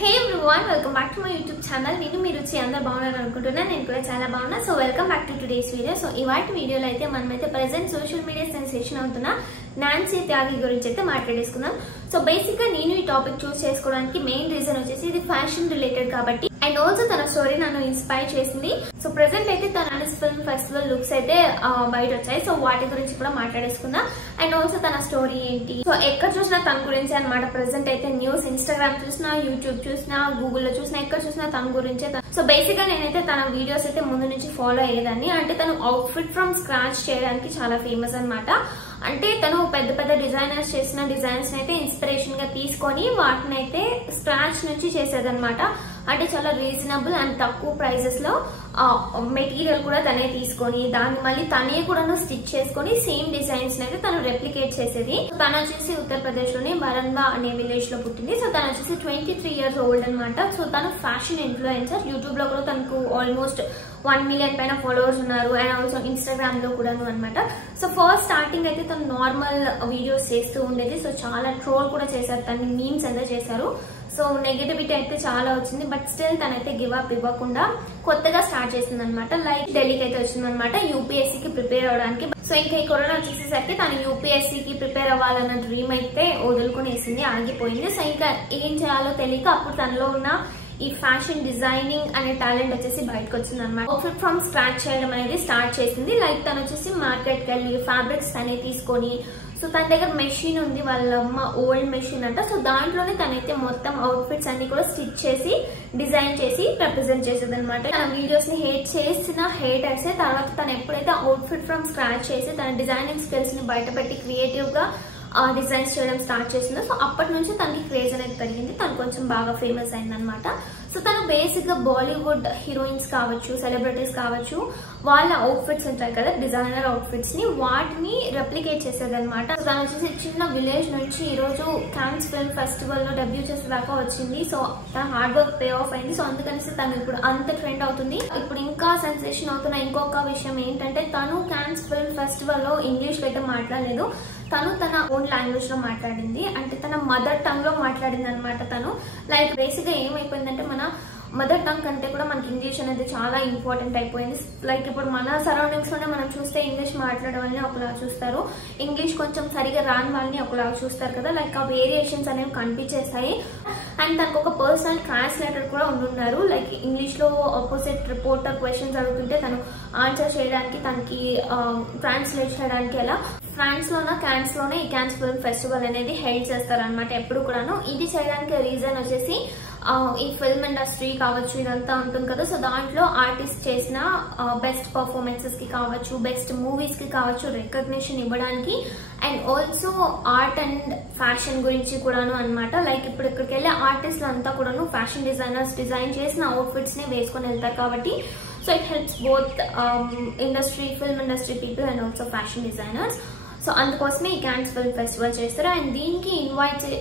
Hey everyone, welcome back to my YouTube channel. నేను మీ రుచి అందరూ బాగున్నారు అనుకుంటున్నాను. నేను కూడా చాలా బాగున్నా. So welcome back to today's video. So ఇవాటి వీడియోలో అయితే మనమైతే ప్రెజెంట్ సోషల్ మీడియా సెన్సేషన్ అవుతున్న నాన్సీ త్యాగి గురించి అయితే మాట్లాడేసుకుందాం. సో బేసిక్ గా నేను ఈ టాపిక్ చూస్ చేసుకోవడానికి మెయిన్ రీజన్ వచ్చేసి ఇది ఫ్యాషన్ రిలేటెడ్ కాబట్టి అండ్ ఆల్సో తన స్టోరీ నన్ను ఇన్స్పైర్ చేసింది. సో ప్రెసెంట్ అయితే తన ఫిల్మ్ ఫెస్టివల్ లుక్స్ అయితే బయట వచ్చాయి. సో వాటి గురించి కూడా మాట్లాడేసుకుందాం అండ్ ఆల్సో తన స్టోరీ ఏంటి, సో ఎక్కడ చూసినా తన గురించి అనమాట. ప్రెసెంట్ అయితే న్యూస్, ఇన్స్టాగ్రామ్ చూసినా, యూట్యూబ్ చూసినా, గూగుల్లో చూసినా, ఎక్కడ చూసినా తన గురించే. సో బేసిక్ గా నేనైతే తన వీడియోస్ అయితే ముందు నుంచి ఫాలో అయ్యేదాన్ని. అంటే తను అవుట్ఫిట్ ఫ్రమ్ స్క్రాచ్ చేయడానికి చాలా ఫేమస్ అనమాట. అంటే తను పెద్ద పెద్ద డిజైనర్స్ చేసిన డిజైన్స్ అయితే ఇన్స్పిరేషన్ గా తీసుకొని వాటిని అయితే స్క్రాచ్ నుంచి చేసేదన్నమాట. అంటే చాలా రీజనబుల్ అండ్ తక్కువ ప్రైజెస్ లో మెటీరియల్ కూడా తనే తీసుకొని దాన్ని మళ్ళీ తనే కూడా స్టిచ్ చేసుకొని సేమ్ డిజైన్స్ అయితే తను రెప్లికేట్ చేసేది. తను వచ్చేసి ఉత్తరప్రదేశ్ లోని బరన్బా అనే విలేజ్ లో పుట్టింది. సో తను వచ్చేసి 23 years old అనమాట. సో తను ఫ్యాషన్ ఇన్ఫ్లుయెన్సర్. యూట్యూబ్ లో కూడా తనకు ఆల్మోస్ట్ 1 million పైన ఫాలోవర్స్ ఉన్నారు అండ్ ఆల్సో ఇన్స్టాగ్రామ్ లో కూడా అనమాట. సో ఫస్ట్ స్టార్టింగ్ అయితే తను నార్మల్ వీడియోస్ చేస్తూ ఉండేది. సో చాలా ట్రోల్ కూడా చేశారు, తనని మీమ్స్ అంతా చేశారు. సో నెగటివిటీ అయితే చాలా వచ్చింది. బట్ స్టిల్ తనైతే గివ్ అప్ ఇవ్వకుండా కొత్తగా స్టార్ట్ చేసింది అనమాట. లైక్ ఢిల్లీకి అయితే వచ్చింది అనమాట యూపీఎస్సీకి ప్రిపేర్ అవడానికి. సో ఇంకా ఈ కరోనా వచ్చేసేసరికి తను యూపీఎస్సీకి ప్రిపేర్ అవ్వాలన్న డ్రీమ్ అయితే వదులుకునేసింది, ఆగిపోయింది. సో ఇంకా ఏం చేయాలో తెలియక అప్పుడు తనలో ఉన్న ఈ ఫ్యాషన్ డిజైనింగ్ అనే టాలెంట్ వచ్చేసి బయటకు వచ్చింది అనమాట. అవుట్ఫిట్ ఫ్రమ్ స్క్రాచ్ చేయడం అనేది స్టార్ట్ చేసింది. లైక్ తను వచ్చేసి మార్కెట్ కి వెళ్ళి ఫ్యాబ్రిక్స్ అనేది తీసుకొని, సో తన దగ్గర మెషిన్ ఉంది, వాళ్ళ అమ్మ ఓల్డ్ మెషిన్ అంట. సో దాంట్లోనే తనైతే మొత్తం అవుట్ఫిట్స్ అన్ని కూడా స్టిచ్ చేసి డిజైన్ చేసి రిప్రజెంట్ చేసేది అనమాట. తన వీడియోస్ ని హేట్ చేసిన హేటర్స్ తర్వాత తను ఎప్పుడైతే అవుట్ఫిట్ ఫ్రమ్ స్క్రాచ్ చేసి తన డిజైనింగ్ స్కిల్స్ ని బయటపెట్టి క్రియేటివ్ గా డిజైన్స్ చేయడం స్టార్ట్ చేసిందో, సో అప్పటి నుంచి తనకి క్రేజ్ అనేది పెరిగింది. తను కొంచెం బాగా ఫేమస్ అయిందనమాట. సో తను బేసిక్ గా బాలీవుడ్ హీరోయిన్స్ కావచ్చు, సెలబ్రిటీస్ కావచ్చు, వాళ్ళ అవుట్ఫిట్స్ ఉంటాయి కదా, డిజైనర్ అవుట్ఫిట్స్ ని వాటిని రెప్లికేట్ చేసేది అనమాట. సో తను వచ్చేసి చిన్న విలేజ్ నుంచి ఈ రోజు కాన్స్ ఫిల్మ్ ఫెస్టివల్ లో డెబ్యూ చేసేదాకా వచ్చింది. సో తన హార్డ్ వర్క్ పే ఆఫ్ అయింది. సో అందుకనేసి తను ఇప్పుడు అంత ట్రెండ్ అవుతుంది. ఇప్పుడు ఇంకా సెన్సేషన్ అవుతున్న ఇంకొక విషయం ఏంటంటే తను కాన్స్ ఫిల్మ్ ఫెస్టివల్ లో ఇంగ్లీష్ లో అయితే మాట్లాడలేదు. తను తన ఓన్ లాంగ్వేజ్ లో మాట్లాడింది. అంటే తన మదర్ టంగ్ లో మాట్లాడింది అనమాట. తను లైక్ బేసిక్ గా ఏమైపోయిందంటే మన మదర్ టంగ్ కంటే కూడా మనకి ఇంగ్లీష్ అనేది చాలా ఇంపార్టెంట్ అయిపోయింది. లైక్ ఇప్పుడు మన సరౌండింగ్స్ లోనే మనం చూస్తే ఇంగ్లీష్ మాట్లాడే వాళ్ళని ఒకలా చూస్తారు, ఇంగ్లీష్ కొంచెం సరిగా రాని వాళ్ళని ఒకలా చూస్తారు కదా. లైక్ ఆ వేరియేషన్స్ అనేవి కనిపించేస్తాయి. అండ్ తనకు ఒక పర్సనల్ ట్రాన్స్లేటర్ కూడా ఉంటున్నారు. లైక్ ఇంగ్లీష్ లో ఆపోజిట్ రిపోర్టర్ క్వశ్చన్స్ అడుగుతుంటే తను ఆన్సర్ చేయడానికి, తనకి ట్రాన్స్లేట్ చేయడానికి ఎలా ఫ్రాన్స్ లోన కాన్స్ లోనే ఈ కాన్స్ ఫిల్మ్ ఫెస్టివల్ అనేది హెల్డ్ చేస్తారనమాట ఎప్పుడు కూడాను. ఇది చేయడానికి రీజన్ వచ్చేసి ఈ ఫిల్మ్ ఇండస్ట్రీ కావచ్చు, ఇదంతా ఉంటుంది కదా. సో దాంట్లో ఆర్టిస్ట్ చేసిన బెస్ట్ పర్ఫార్మెన్సెస్ కి కావచ్చు, బెస్ట్ మూవీస్ కి కావచ్చు రికగ్నిషన్ ఇవ్వడానికి and also art and fashion గురించి కూడాను అనమాట. లైక్ ఇప్పుడు ఇక్కడికి వెళ్ళే ఆర్టిస్టులు అంతా కూడాను ఫ్యాషన్ డిజైనర్స్ డిజైన్ చేసిన అవుట్ఫిట్స్ ని వేసుకొని వెళ్తారు కాబట్టి so it helps both industry, film industry people and also fashion designers. So అందుకోసమే ఈ కాన్స్ ఫిల్మ్ ఫెస్టివల్ చేస్తారు. అండ్ దీనికి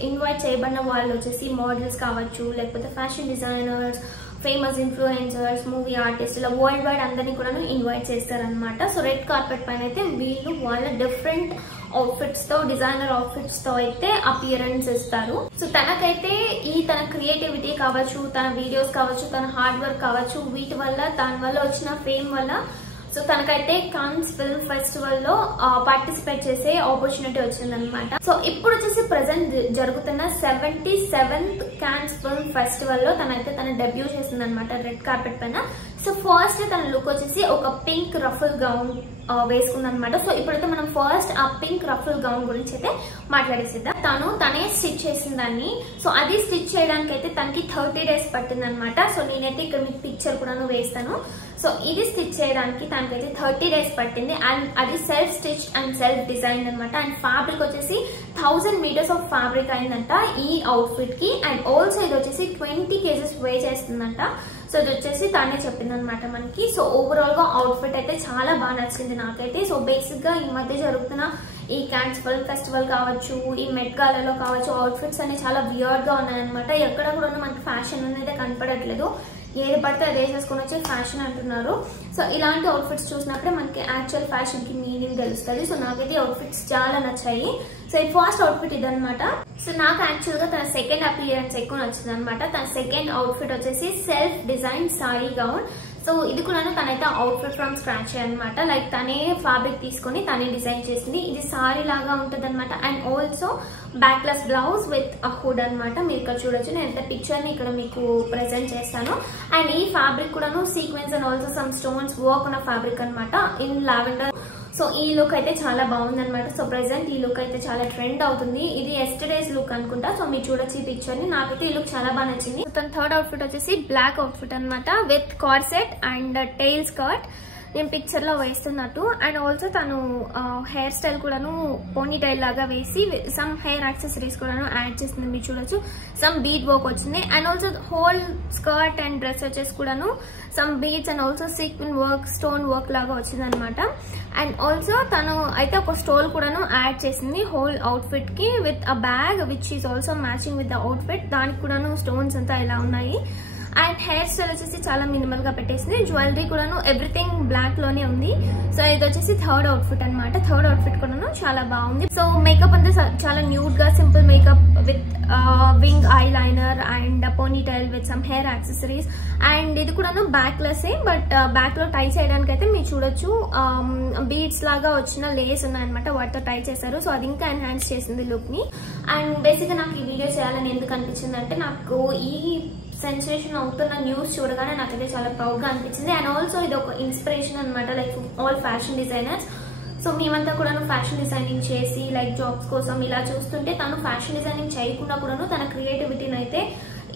ఇన్వైట్ చేయబడిన వాళ్ళు వచ్చేసి మోడల్స్ కావచ్చు, లేకపోతే fashion designers, famous influencers, movie artist, ఇలా వరల్డ్ వైడ్ అందరినీ కూడా ఇన్వైట్ చేస్తారనమాట. సో రెడ్ కార్పెట్ పైన అయితే వీళ్ళు వాళ్ళ డిఫరెంట్ అవుట్ఫిట్స్ తో, డిజైనర్ అవుట్ఫిట్స్ తో అయితే అపియరెన్స్ ఇస్తారు. సో తనకైతే తన క్రియేటివిటీ కావచ్చు, తన వీడియోస్ కావచ్చు, తన హార్డ్ వర్క్ కావచ్చు, వీటి వల్ల దాని వల్ల వచ్చిన ఫేమ్ వల్ల సో తనకైతే కాన్స్ ఫిల్మ్ ఫెస్టివల్ లో పార్టిసిపేట్ చేసే ఆపర్చునిటీ వచ్చిందనమాట. సో ఇప్పుడు వచ్చేసి ప్రెసెంట్ జరుగుతున్న 77th కాన్స్ ఫిల్మ్ ఫెస్టివల్ లో తనైతే తన డెబ్యూ చేసింది అనమాట రెడ్ కార్పెట్ పైన. సో ఫస్ట్ తన లుక్ వచ్చేసి ఒక పింక్ రఫుల్ గౌన్ వేసుకుంది అనమాట. సో ఇప్పుడైతే మనం ఫస్ట్ ఆ పింక్ రఫుల్ గౌన్ గురించి అయితే మాట్లాడేసిద్దాం. తనే స్టిచ్ చేసిన దాన్ని. సో అది స్టిచ్ చేయడానికి అయితే తనకి 30 days పట్టింది అనమాట. సో నేనైతే ఇక్కడ మీకు పిక్చర్ కూడా వేస్తాను. సో ఇది స్టిచ్ చేయడానికి తనకైతే 30 days పట్టింది. అండ్ అది self stitch and self design అనమాట. అండ్ ఫ్యాబ్రిక్ వచ్చేసి 1000 meters ఆఫ్ ఫ్యాబ్రిక్ అయిందంట ఈ అవుట్ఫిట్ కి. అండ్ ఆల్సో ఇది వచ్చేసి 20 kgs వే చేస్తుందంట. సో ఇది వచ్చేసి తానే చెప్పింది అనమాట మనకి. సో ఓవరాల్ గా అవుట్ఫిట్ అయితే చాలా బాగా నచ్చింది నాకైతే. సో బేసిక్ గా ఈ మధ్య జరుగుతున్న ఈ కాన్స్ ఫిల్మ్ ఫెస్టివల్ కావచ్చు, ఈ మెట్ గాలాలో కావచ్చు, అవుట్ఫిట్స్ అన్ని చాలా వియర్డ్ గా ఉన్నాయన్నమాట. ఎక్కడ కూడా మనకి ఫ్యాషన్ అనేది కనపడట్లేదు. ఏది పడితే అదే వేసేసుకొని వచ్చి ఫ్యాషన్ అంటున్నారు. సో ఇలాంటి అవుట్ఫిట్స్ చూసినప్పుడే మనకి యాక్చువల్ ఫ్యాషన్ కి మీనింగ్ తెలుస్తుంది. సో నాకైతే అవుట్ఫిట్స్ చాలా నచ్చాయి. సో ఈ ఫస్ట్ అవుట్ఫిట్ ఇదనమాట. సో నాకు యాక్చువల్ గా తన సెకండ్ అపియరెన్స్ ఎక్కువ నచ్చింది అనమాట. తన సెకండ్ అవుట్ఫిట్ వచ్చేసి self design sorry gown. So ఇది కూడా తనైతే అవుట్ఫిట్ ఫ్రమ్ స్క్రాచ్ అనమాట. లైక్ తనే ఫ్యాబ్రిక్ తీసుకొని తనే డిజైన్ చేసింది. ఇది సారీ లాగా ఉంటుంది అనమాట. And also backless blouse with a hood అనమాట. మీరు ఇక్కడ చూడొచ్చు, నేను పిక్చర్ ని ఇక్కడ మీకు ప్రెజెంట్ చేస్తాను. అండ్ ఈ ఫ్యాబ్రిక్ కూడాను sequence and also some stones work ఉన్న ఫ్యాబ్రిక్ అనమాట ఇన్ లావెండర్. సో ఈ లుక్ అయితే చాలా బాగుంది అనమాట. సో ప్రెసెంట్ ఈ లుక్ అయితే చాలా ట్రెండ్ అవుతుంది. ఇది ఎస్టర్డేస్ లుక్ అనుకుంటా. సో మీరు చూడొచ్చు ఈ పిక్చర్ ని. నాకైతే ఈ లుక్ చాలా బాగా నచ్చింది. తన థర్డ్ అవుట్ఫిట్ వచ్చేసి బ్లాక్ అవుట్ఫిట్ అనమాట with corset and tail skirt. నేను పిక్చర్ లో వేస్తున్నట్టు. అండ్ ఆల్సో తను హెయిర్ స్టైల్ కూడాను పోనీ టైల్ లాగా వేసి సమ్ హెయిర్ యాక్సెసరీస్ కూడాను యాడ్ చేసింది. మీరు చూడొచ్చు సమ్ బీడ్ వర్క్ వచ్చింది. And also whole skirt and dress వచ్చేసి కూడాను some beads and also sequin work stone work లాగా వచ్చింది అనమాట. అండ్ ఆల్సో తను అయితే ఒక స్టోల్ కూడాను యాడ్ చేసింది హోల్ అవుట్ఫిట్ కి with a bag which is also matching with the outfit. దానికి కూడాను స్టోన్స్ అంతా ఇలా ఉన్నాయి. అండ్ హెయిర్ స్టైల్ వచ్చేసి చాలా మినిమల్ గా పెట్టేసింది. జ్యువెలరీ కూడాను ఎవ్రీథింగ్ బ్లాక్ లోనే ఉంది. సో ఇది వచ్చేసి థర్డ్ అవుట్ఫిట్ అనమాట. థర్డ్ అవుట్ఫిట్ కూడాను చాలా బాగుంది. సో మేకప్ అంతా చాలా న్యూడ్ గా simple makeup with wing eyeliner and ponytail with some hair accessories. And ఇది కూడాను బ్యాక్ లెస్ బట్ బ్యాక్ లో టై చేయడానికి అయితే మీరు చూడొచ్చు బీడ్స్ లాగా వచ్చిన లేస్ ఉన్నాయన్నమాట. వాటితో టై చేశారు. సో అది ఇంకా ఎన్హాన్స్ చేసింది లుక్ ని. అండ్ బేసిక్ గా నాకు ఈ వీడియో చేయాలని ఎందుకు అనిపించింది అంటే, నాకు ఈ సెన్సేషన్ అవుతున్న న్యూస్ చూడగానే నాకైతే చాలా ప్రౌడ్ గా అనిపించింది. అండ్ ఆల్సో ఇది ఒక ఇన్స్పిరేషన్ అనమాట like all fashion designers. So మేమంతా కూడా ఫ్యాషన్ డిజైనింగ్ చేసి లైక్ జాబ్స్ కోసం ఇలా చూస్తుంటే, తను ఫ్యాషన్ డిజైనింగ్ చేయకుండా కూడాను తన క్రియేటివిటీని అయితే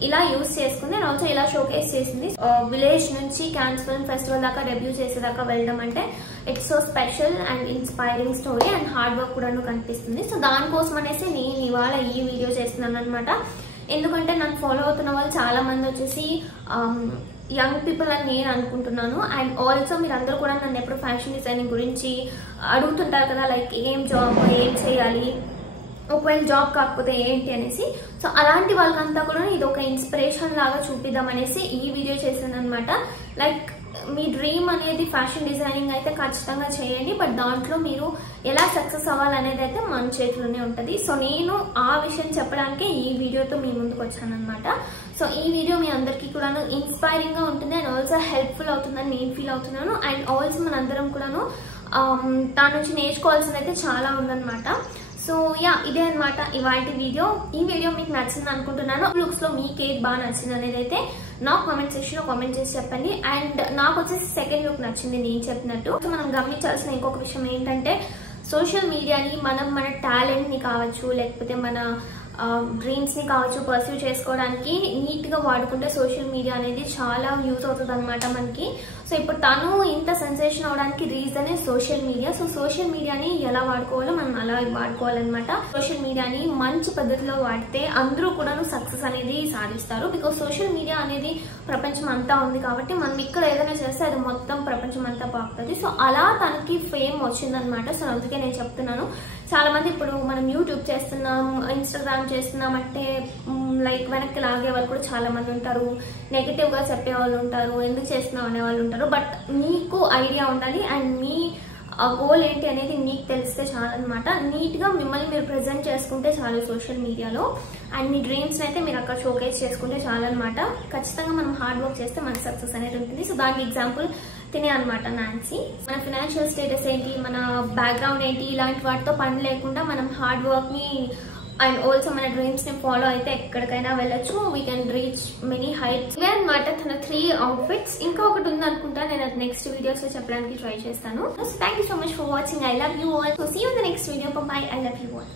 ఇలా యూజ్ చేసుకుంది. అండ్ ఆల్సో ఇలా షోకేస్ చేసింది. విలేజ్ నుంచి క్యాన్స్ ఫిల్మ్ ఫెస్టివల్ దాకా డెబ్యూ చేసేదాకా వెళ్ళడం అంటే it's so special and inspiring story. And hard work కూడాను కనిపిస్తుంది. సో దానికోసం అనేసి నేను ఇవాళ ఈ వీడియో చేస్తున్నాను అనమాట. ఎందుకంటే నన్ను ఫాలో అవుతున్న వాళ్ళు చాలా మంది వచ్చేసి యంగ్ పీపుల్ అని నేను అనుకుంటున్నాను. అండ్ ఆల్సో మీరు అందరూ కూడా నన్ను ఎప్పుడు ఫ్యాషన్ డిజైనింగ్ గురించి అడుగుతుంటారు కదా, లైక్ ఏం జాబ్, ఏం చేయాలి, ఒకవేళ జాబ్ కాకపోతే ఏంటి అనేసి. సో అలాంటి వాళ్ళకంతా కూడా ఇది ఒక ఇన్స్పిరేషన్ లాగా చూపిద్దాం అనేసి ఈ వీడియో చేశాను అనమాట. లైక్ మీ డ్రీమ్ అనేది ఫ్యాషన్ డిజైనింగ్ అయితే ఖచ్చితంగా చేయండి. బట్ దాంట్లో మీరు ఎలా సక్సెస్ అవ్వాలనేది అయితే మన చేతిలోనే ఉంటుంది. సో నేను ఆ విషయం చెప్పడానికే ఈ వీడియోతో మీ ముందుకు వచ్చాను అనమాట. సో ఈ వీడియో మీ అందరికీ కూడా ఇన్స్పైరింగ్ గా ఉంటుంది అండ్ ఆల్సో హెల్ప్ఫుల్ అవుతుందని నేను ఫీల్ అవుతున్నాను. అండ్ ఆల్సో మనందరం కూడాను దాని నుంచి నేర్చుకోవాల్సింది అయితే చాలా ఉందన్నమాట. సో యా, ఇదే అనమాట ఇవాల్టి వీడియో. ఈ వీడియో మీకు నచ్చింది అనుకుంటున్నాను. లుక్స్ లో మీకు ఏది బాగా నచ్చింది అనేది అయితే నాకు కామెంట్ సెక్షన్ లో కామెంట్ చేసి చెప్పండి. అండ్ నాకు వచ్చేసి సెకండ్ లుక్ నచ్చింది నేను చెప్పినట్టు. సో మనం గమనించాల్సిన ఇంకొక విషయం ఏంటంటే, సోషల్ మీడియాని మనం మన టాలెంట్ ని కావచ్చు, లేకపోతే మన డ్రీమ్స్ ని కావచ్చు పర్సూ చేసుకోవడానికి నీట్ గా వాడుకుంటే సోషల్ మీడియా అనేది చాలా యూజ్ అవుతుంది అనమాట మనకి. సో ఇప్పుడు తను ఇంత సెన్సేషన్ అవడానికి రీజనే సోషల్ మీడియా. సో సోషల్ మీడియాని ఎలా వాడుకోవాలో మనం అలా వాడుకోవాలన్నమాట. సోషల్ మీడియాని మంచి పద్ధతిలో వాడితే అందరూ కూడా సక్సెస్ అనేది సాధిస్తారు. బికాస్ సోషల్ మీడియా అనేది ప్రపంచం అంతా ఉంది కాబట్టి మనం ఇక్కడ ఏదైనా చేస్తే అది మొత్తం ప్రపంచం అంతా పాకుతుంది. సో అలా తనకి ఫేమ్ వచ్చిందనమాట. సో అందుకే నేను చెప్తున్నాను, చాలా మంది ఇప్పుడు మనం యూట్యూబ్ చేస్తున్నాం, ఇన్స్టాగ్రామ్ చేస్తున్నాం అంటే లైక్ వెనక్కి లాగే వాళ్ళు కూడా చాలా మంది ఉంటారు, నెగిటివ్ గా చెప్పే వాళ్ళు ఉంటారు, ఎందుకు చేస్తున్నాం అనే వాళ్ళు ఉంటారు. బట్ మీకు ఐడియా ఉండాలి అండ్ మీ గోల్ ఏంటి అనేది మీకు తెలిస్తే చాలన్నమాట. నీట్ గా మిమ్మల్ని మీరు ప్రెజెంట్ చేసుకుంటే చాలు సోషల్ మీడియాలో. అండ్ మీ డ్రీమ్స్ అయితే మీరు అక్కడ షోకేస్ చేసుకుంటే చాలన్నమాట. ఖచ్చితంగా మనం హార్డ్ వర్క్ చేస్తే మనకి సక్సెస్ అనేది ఉంటుంది. సో దానికి ఎగ్జాంపుల్ తినే అనమాట నాన్సీ. మన ఫైనాన్షియల్ స్టేటస్ ఏంటి, మన బ్యాక్గ్రౌండ్ ఏంటి, ఇలాంటి వాటితో పని లేకుండా మనం హార్డ్ వర్క్ ని అండ్ ఆల్సో మన డ్రీమ్స్ ని ఫాలో అయితే ఎక్కడికైనా వెళ్ళొచ్చు. We can reach many heights. ఇవే అనమాట తన 3 అవుట్ఫిట్స్. ఇంకా ఒకటి ఉంది అనుకుంటా, నేను అది నెక్స్ట్ వీడియోస్ లో చెప్పడానికి ట్రై చేస్తాను. So thank you so much for watching. I love you all. So see you in the next video. Bye. I love you all.